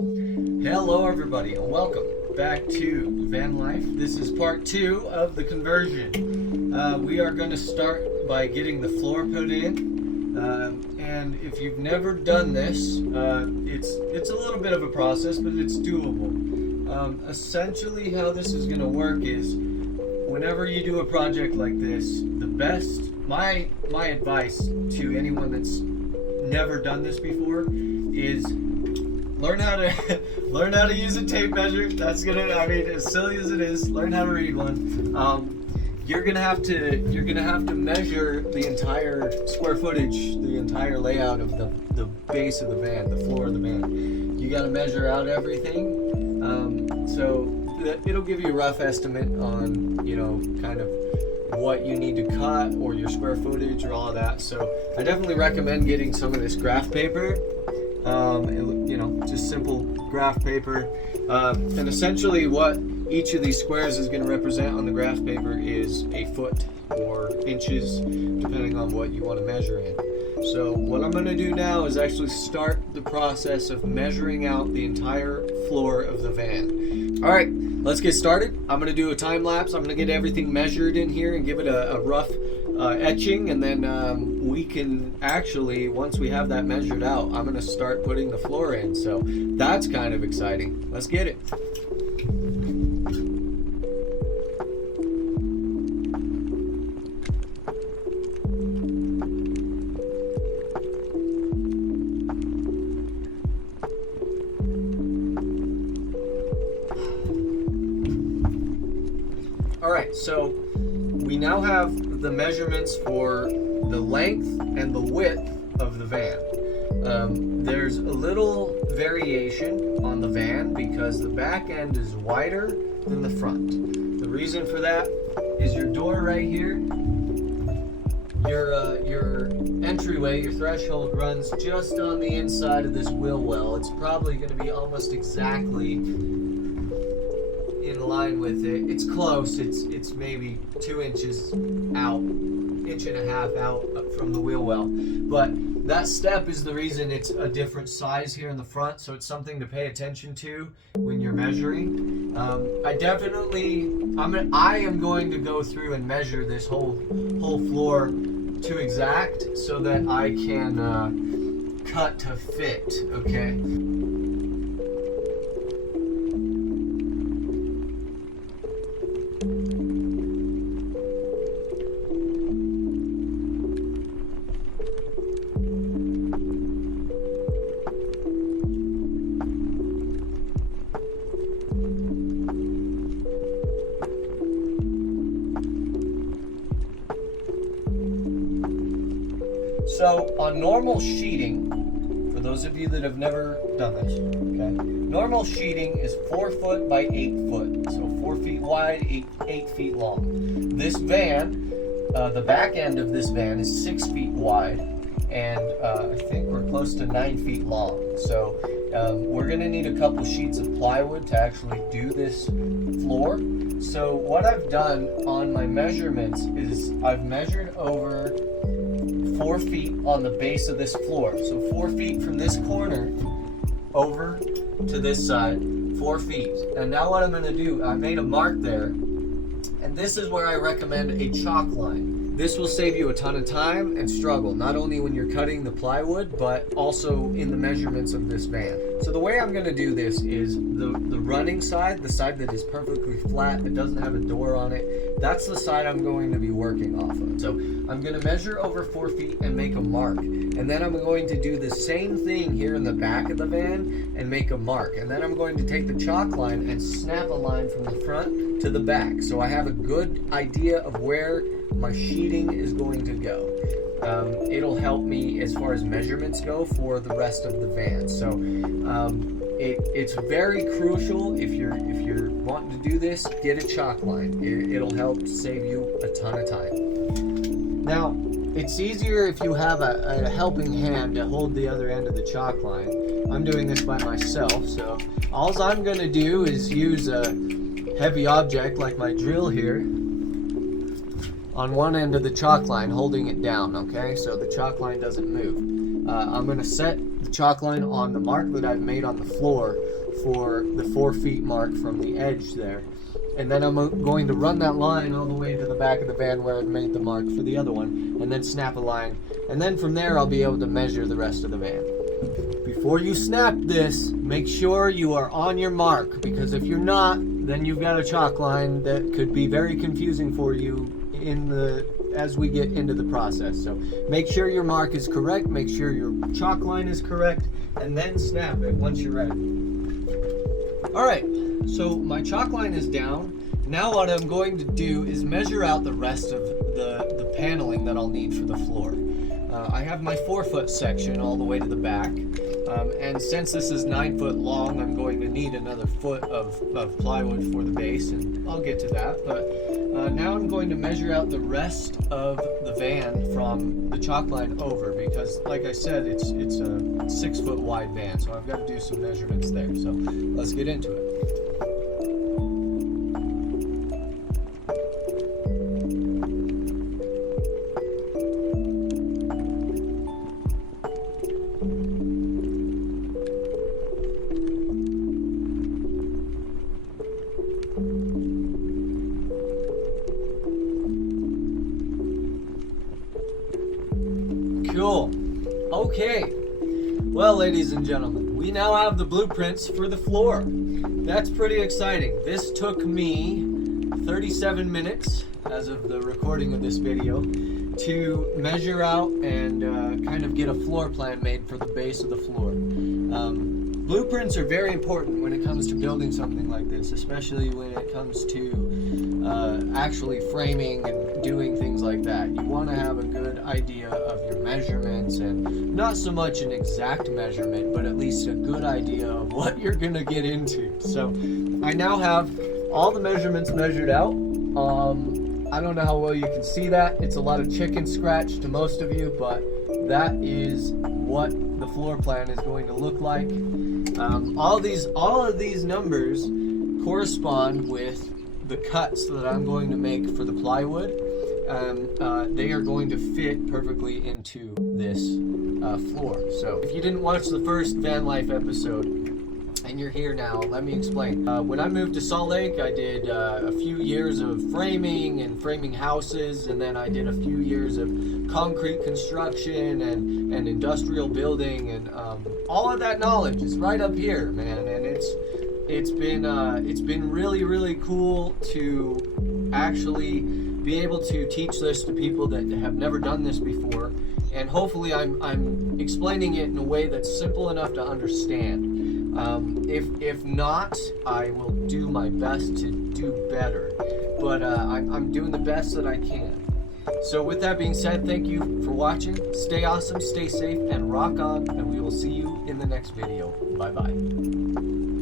Hello everybody and welcome back to Van Life. This is part 2 of the conversion. We are going to start by getting the floor put in, and if you've never done this, it's a little bit of a process, but it's doable. Essentially how this is going to work is whenever you do a project like this, my advice to anyone that's never done this before is learn how to use a tape measure. That's as silly as it is, learn how to read one. You're gonna have to measure the entire square footage, the entire layout of the base of the van, the floor of the van. You gotta measure out everything, so that it'll give you a rough estimate on, kind of what you need to cut or your square footage or all of that. So I definitely recommend getting some of this graph paper. Just simple graph paper, and essentially what each of these squares is going to represent on the graph paper is a foot or inches, depending on what you want to measure in. So what I'm going to do now is actually start the process of measuring out the entire floor of the van. All right, let's get started. I'm going to do a time lapse. I'm going to get everything measured in here and give it a rough etching, and then we can actually, once we have that measured out, I'm going to start putting the floor in. So that's kind of exciting. Let's get it. Alright, so we now have the measurements for the length and the width of the van. There's a little variation on the van because the back end is wider than the front. The reason for that is your door right here, your entryway, your threshold runs just on the inside of this wheel well. It's probably going to be almost exactly in line with it. It's close. It's maybe 2 inches out, inch and a half out from the wheel well. But that step is the reason it's a different size here in the front. So it's something to pay attention to when you're measuring. I am going to go through and measure this whole floor to exact so that I can cut to fit. Okay. So on normal sheeting, for those of you that have never done this, okay, normal sheeting is 4 foot by 8 foot, so 4 feet wide, 8 feet long. This van, the back end of this van is 6 feet wide, and I think we're close to 9 feet long. So we're gonna need a couple sheets of plywood to actually do this floor. So what I've done on my measurements is I've measured over 4 feet on the base of this floor. So 4 feet from this corner over to this side, 4 feet. And now what I'm going to do, I made a mark there, and this is where I recommend a chalk line. This will save you a ton of time and struggle, not only when you're cutting the plywood, but also in the measurements of this van. So the way I'm going to do this is the running side, the side that is perfectly flat, it doesn't have a door on it, that's the side I'm going to be working off of. So I'm going to measure over 4 feet and make a mark. And then I'm going to do the same thing here in the back of the van and make a mark. And then I'm going to take the chalk line and snap a line from the front to the back. So I have a good idea of where my sheeting is going to go. It'll help me as far as measurements go for the rest of the van. So it's very crucial if you're wanting to do this, get a chalk line. It'll help save you a ton of time. Now, it's easier if you have a helping hand to hold the other end of the chalk line. I'm doing this by myself, so all I'm going to do is use a heavy object like my drill here on one end of the chalk line, holding it down, okay? So the chalk line doesn't move. I'm going to set the chalk line on the mark that I've made on the floor for the 4 feet mark from the edge there. And then I'm going to run that line all the way to the back of the van where I've made the mark for the other one, and then snap a line. And then from there I'll be able to measure the rest of the van. Before you snap this, make sure you are on your mark, because if you're not, then you've got a chalk line that could be very confusing for you as we get into the process. So make sure your mark is correct, make sure your chalk line is correct, and then snap it once you're ready. Alright, so my chalk line is down. Now what I'm going to do is measure out the rest of the paneling that I'll need for the floor. I have my 4-foot section all the way to the back, and since this is 9 foot long, I'm going to need another foot of plywood for the base, and I'll get to that. But now I'm going to measure out the rest of the van from the chalk line over, because like I said, it's a 6 foot wide van, so I've got to do some measurements there. So let's get into it. Cool. Okay. Well, ladies and gentlemen, we now have the blueprints for the floor. That's pretty exciting. This took me 37 minutes, as of the recording of this video, to measure out and kind of get a floor plan made for the base of the floor. Blueprints are very important when it comes to building something like this, especially when it comes to actually framing and doing things like that. You want to have a good idea of your measurements, and not so much an exact measurement, but at least a good idea of what you're going to get into. So I now have all the measurements measured out. I don't know how well you can see that. It's a lot of chicken scratch to most of you, but that is what the floor plan is going to look like. All of these numbers correspond with the cuts that I'm going to make for the plywood. They are going to fit perfectly into this floor. So if you didn't watch the first van life episode and you're here now, let me explain. When I moved to Salt Lake, I did a few years of framing and framing houses, and then I did a few years of concrete construction and industrial building, and all of that knowledge is right up here, man. And it's been really cool to actually be able to teach this to people that have never done this before, and hopefully I'm explaining it in a way that's simple enough to understand. If not, I will do my best to do better, but I'm doing the best that I can. So with that being said, thank you for watching. Stay awesome, stay safe, and rock on, and we will see you in the next video. Bye bye.